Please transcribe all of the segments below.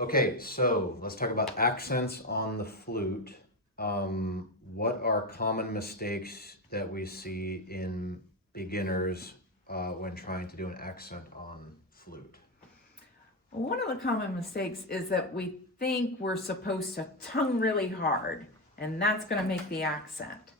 Okay, so let's talk about accents on the flute. What are common mistakes that we see in beginners when trying to do an accent on flute? One of the common mistakes is that we think we're supposed to tongue really hard, and that's going to make the accent.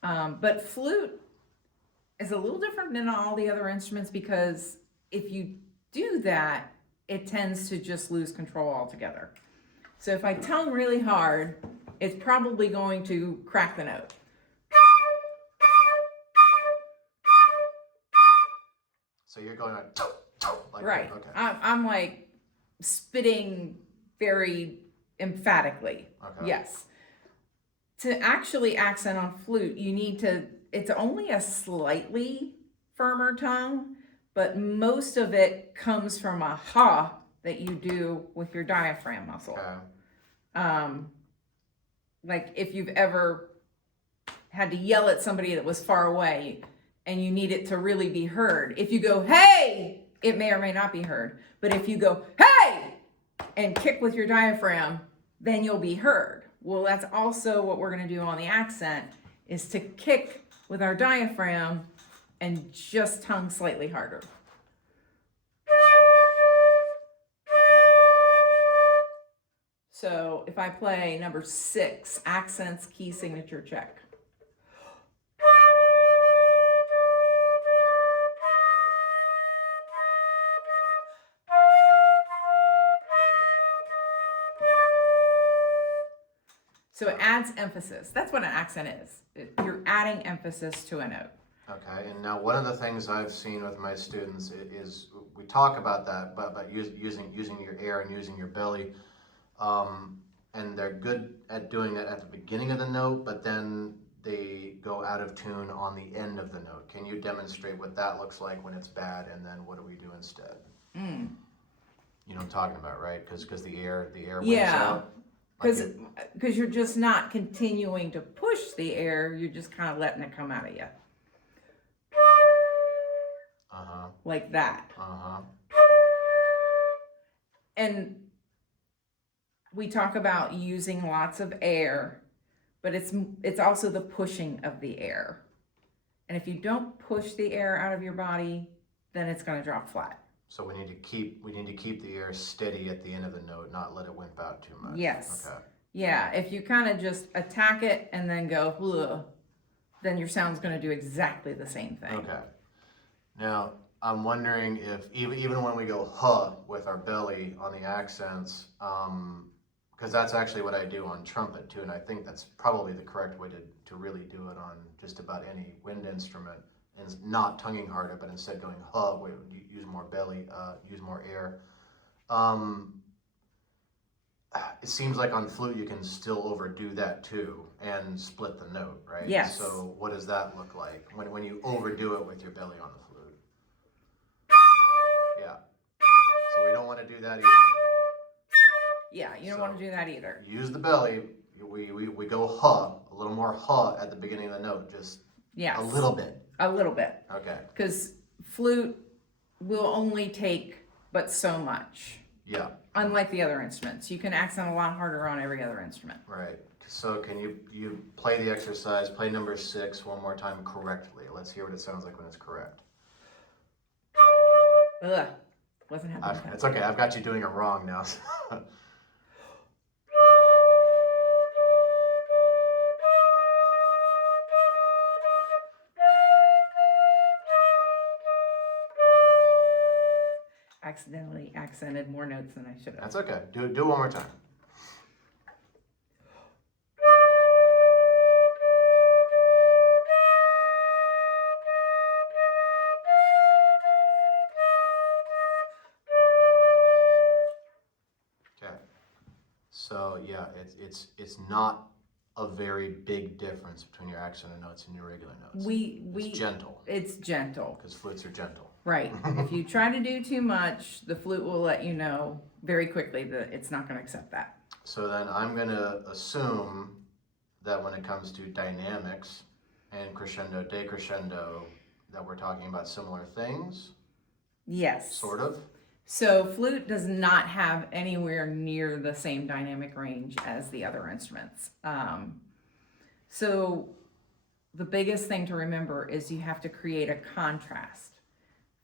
But flute is a little different than all the other instruments because if you do that, it tends to just lose control altogether. So if I tongue really hard, it's probably going to crack the note. So you're going on like Right. okay. I'm like spitting very emphatically. Okay. Yes. To actually accent on flute, you need to, it's only a slightly firmer tongue, but most of it comes from a ha that you do with your diaphragm muscle. Okay. Like if you've ever had to yell at somebody that was far away and you need it to really be heard, if you go, hey, it may or may not be heard. But if you go, hey, and kick with your diaphragm, then you'll be heard. Well, that's also what we're going to do on the accent, is to kick with our diaphragm and just tongue slightly harder. So if I play number 6, accents, key signature check. So it adds emphasis. That's what an accent is. You're adding emphasis to a note. Okay, and now one of the things I've seen with my students is we talk about that, but using your air and using your belly, and they're good at doing that at the beginning of the note, but then they go out of tune on the end of the note. Can you demonstrate what that looks like when it's bad, and then what do we do instead? You know what I'm talking about, right? Because the air wins out. Because you're just not continuing to push the air, you're just kind of letting it come out of you. Like that. And we talk about using lots of air, but it's also the pushing of the air. And if you don't push the air out of your body, then it's going to drop flat. So we need to keep the air steady at the end of the note, not let it wimp out too much. Yes. Okay. Yeah, if you kind of just attack it and then go, ugh, then your sound's going to do exactly the same thing. Okay. Now, I'm wondering if even when we go huh with our belly on the accents, because that's actually what I do on trumpet too, and I think that's probably the correct way to really do it on just about any wind instrument, and not tonguing harder, but instead going huh, use more belly, use more air. It seems like on flute you can still overdo that too and split the note, right? Yes. So what does that look like when you overdo it with your belly on the flute? Yeah. So we don't want to do that either. Yeah, you don't want to do that either. Use the belly. We go huh, a little more huh at the beginning of the note, just a little bit. A little bit. Okay. Because flute will only take but so much. Yeah. Unlike the other instruments. You can accent a lot harder on every other instrument. Right. So can you play the exercise, play number 6 one more time correctly. Let's hear what it sounds like when it's correct. Ugh. Wasn't happening. It's okay. I've got you doing it wrong now. Accidentally accented more notes than I should have. That's okay. Do it one more time. Okay. So yeah, it's not a very big difference between your accented notes and your regular notes. It's gentle. It's gentle. Because flutes are gentle. Right. If you try to do too much, the flute will let you know very quickly that it's not going to accept that. So then I'm going to assume that when it comes to dynamics and crescendo, decrescendo, that we're talking about similar things. Yes. Sort of. So flute does not have anywhere near the same dynamic range as the other instruments. So the biggest thing to remember is you have to create a contrast.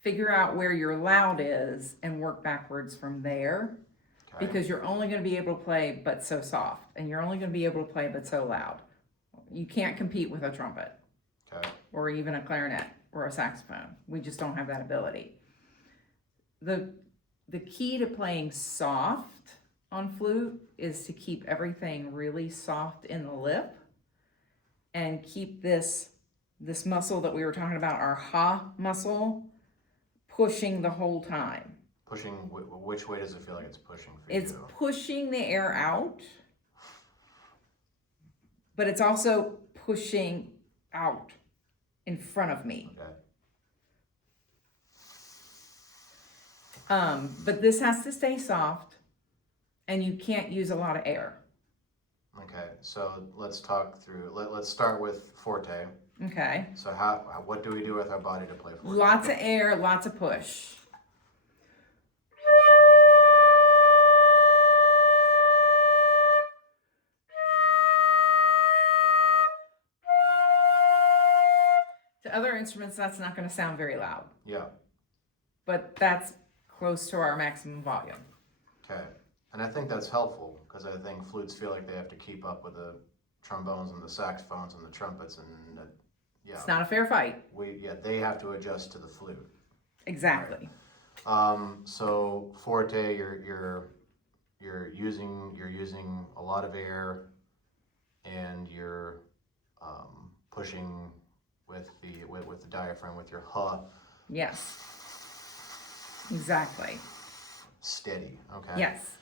Figure out where your loud is and work backwards from there, Okay. because you're only going to be able to play but so soft, and you're only going to be able to play but so loud. You can't compete with a trumpet Okay. or even a clarinet or a saxophone. We just don't have that ability. The key to playing soft on flute is to keep everything really soft in the lip and keep this muscle that we were talking about, our ha muscle, pushing the whole time. Pushing, which way does it feel like it's pushing for It's you? pushing the air out, but it's also pushing out in front of me. Okay. But this has to stay soft, and you can't use a lot of air. Okay, so let's talk through, let's start with forte. Okay. So what do we do with our body to play forte? Lots of air, lots of push. To other instruments, that's not going to sound very loud, Yeah, but that's close to our maximum volume. okay. And I think that's helpful, because I think flutes feel like they have to keep up with the trombones and the saxophones and the trumpets, and yeah. It's not a fair fight. They have to adjust to the flute. Exactly. So forte, you're using a lot of air, and you're pushing with the diaphragm, with your ha. Yes. Exactly. Steady. Okay. Yes.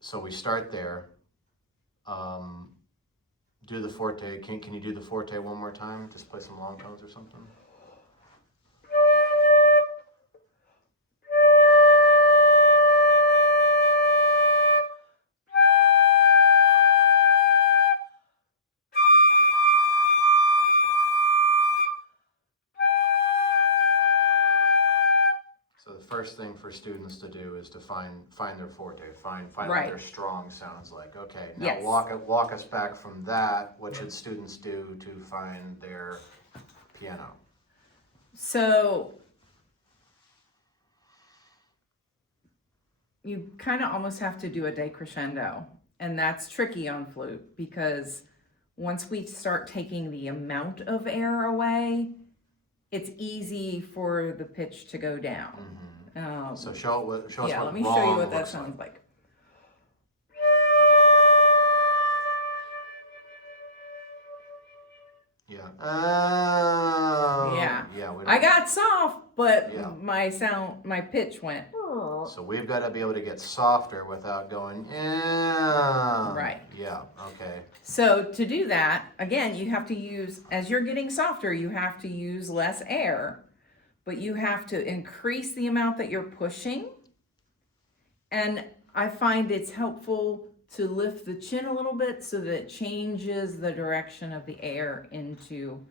So we start there. Do the forte. Can you do the forte one more time? Just play some long tones or something. So the first thing for students to do is to find their forte, find what Right. their strong sounds like. Okay, now Yes. walk us back from that. What should students do to find their piano? So you kind of almost have to do a decrescendo, and that's tricky on flute, because once we start taking the amount of air away, it's easy for the pitch to go down. So show us Yeah, what let me show you wrong what that looks sounds like. Yeah. Yeah. Yeah. We I don't- got soft, but Yeah. my pitch went. So we've got to be able to get softer without going. Yeah. Right. Yeah. Okay. So to do that, again, you have to use, as you're getting softer, you have to use less air, but you have to increase the amount that you're pushing. And I find it's helpful to lift the chin a little bit so that it changes the direction of the air into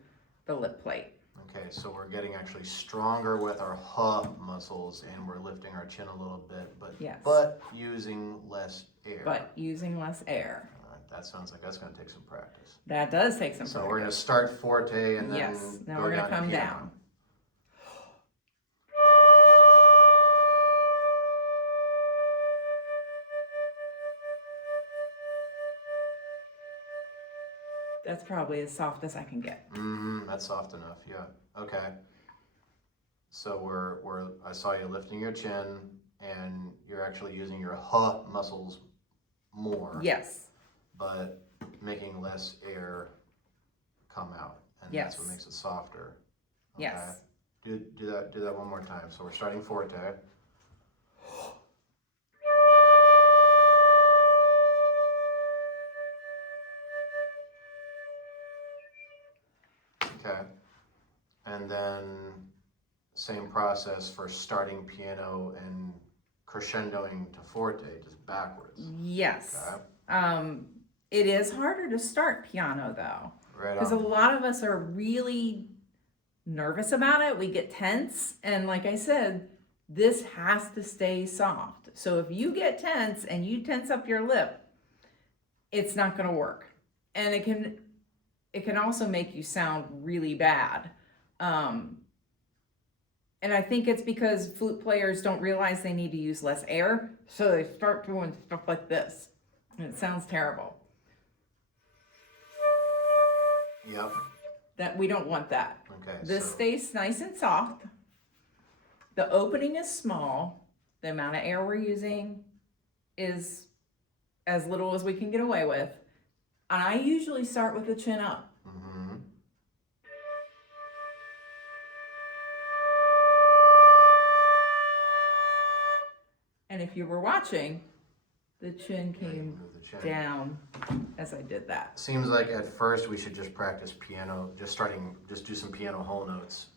the lip plate. Okay, so we're getting actually stronger with our ha muscles, and we're lifting our chin a little bit, Yes. but using less air. But using less air. That sounds like that's going to take some practice. That does take some So we're going to practice. start forte, and then Yes, now go we're gonna down to come piano. down. That's probably as soft as I can get. That's soft enough. Yeah. Okay. So I saw you lifting your chin, and you're actually using your ha muscles more. Yes. But making less air come out, and Yes. that's what makes it softer. Okay? Yes. Do that one more time. So we're starting forte. Okay. And then same process for starting piano and crescendoing to forte, just backwards. Yes. Okay. It is harder to start piano though, Right because a on. lot of us are really nervous about it. We get tense, and like I said, This has to stay soft. So if you get tense and you tense up your lip, it's not going to work. And it can also make you sound really bad. And I think it's because flute players don't realize they need to use less air, so they start doing stuff like this, and it sounds terrible. Yep. That we don't want that. Okay. This stays nice and soft. The opening is small. The amount of air we're using is as little as we can get away with. And I usually start with the chin up. Mm-hmm. And if you were watching, the chin came down as I did that. Seems like at first we should just practice piano, just do some piano whole notes.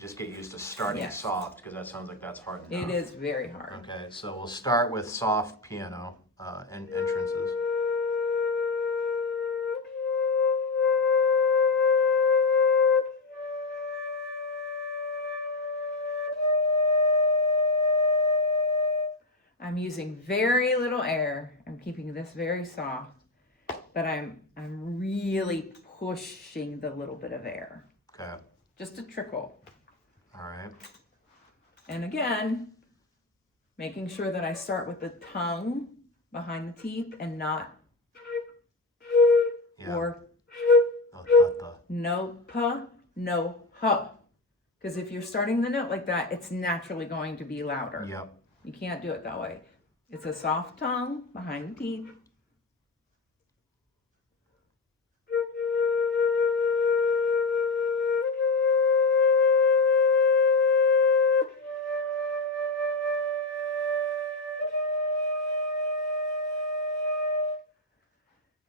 Just get used to starting soft, because that sounds like that's hard enough. It is very hard. Okay, so we'll start with soft piano and entrances. I'm using very little air. I'm keeping this very soft, but I'm really pushing the little bit of air. Okay. Just a trickle. All right. And again, making sure that I start with the tongue behind the teeth and not or no pa, no ha. Because if you're starting the note like that, it's naturally going to be louder. Yep. You can't do it that way. It's a soft tongue behind the teeth.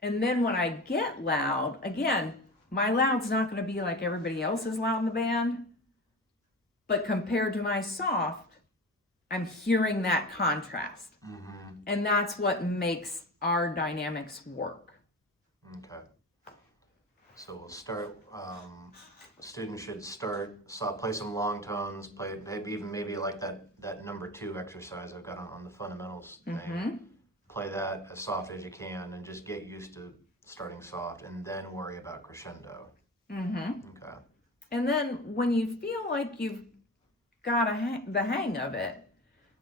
And then when I get loud, again, my loud's not going to be like everybody else's loud in the band. But compared to my soft, I'm hearing that contrast. Mm-hmm. And that's what makes our dynamics work. Okay. So we'll start, students should play some long tones, play maybe like that number 2 exercise I've got on the fundamentals thing. Mm-hmm. Play that as soft as you can and just get used to starting soft and then worry about crescendo. Mm-hmm. Okay. And then when you feel like you've got the hang of it,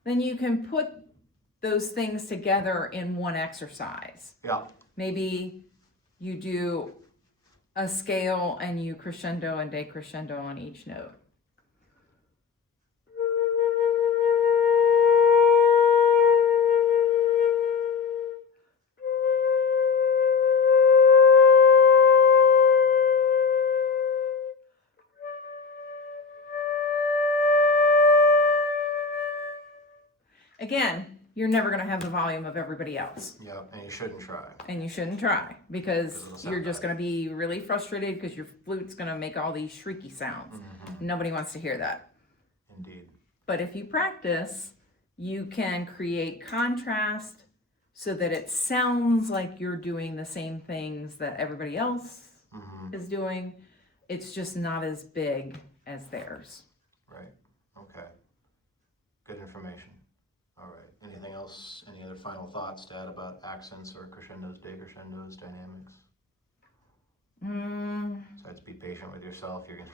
then you can put those things together in one exercise. Yeah. Maybe you do a scale and you crescendo and decrescendo on each note. Again, you're never going to have the volume of everybody else. Yeah, and you shouldn't try. And you shouldn't try because you're just bad. going to be really frustrated because your flute's going to make all these shrieky sounds. Mm-hmm. Nobody wants to hear that. Indeed. But if you practice, you can create contrast so that it sounds like you're doing the same things that everybody else is doing. It's just not as big as theirs. Right. Okay. Good information. All right. Anything else? Any other final thoughts to add about accents or crescendos, decrescendos, dynamics? Besides, be patient with yourself. You're gonna.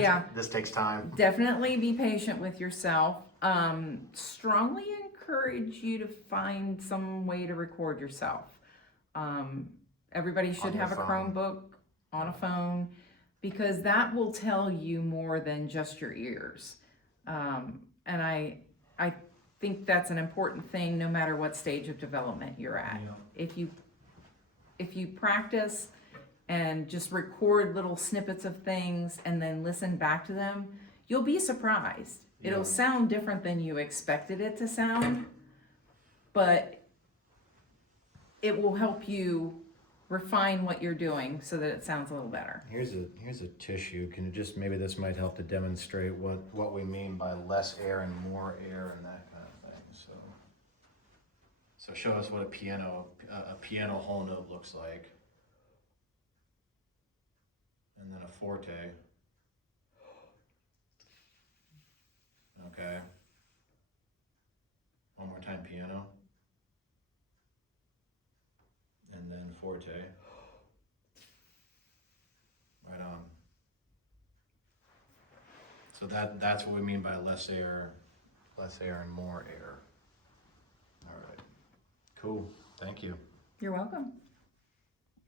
Yeah. This takes time. Definitely be patient with yourself. Strongly encourage you to find some way to record yourself. Everybody should have a Chromebook on a phone because that will tell you more than just your ears. And I think that's an important thing no matter what stage of development you're at. Yeah. If you practice and just record little snippets of things and then listen back to them, you'll be surprised. Yeah. It'll sound different than you expected it to sound, but it will help you refine what you're doing so that it sounds a little better. Here's a tissue. Can it just, maybe this might help to demonstrate what we mean by less air and more air and that kind of thing. So show us what a piano whole note looks like. And then a forte. Okay. One more time, piano. And then forte. Right on. So that's what we mean by less air and more air. All right. Cool. Thank you. You're welcome.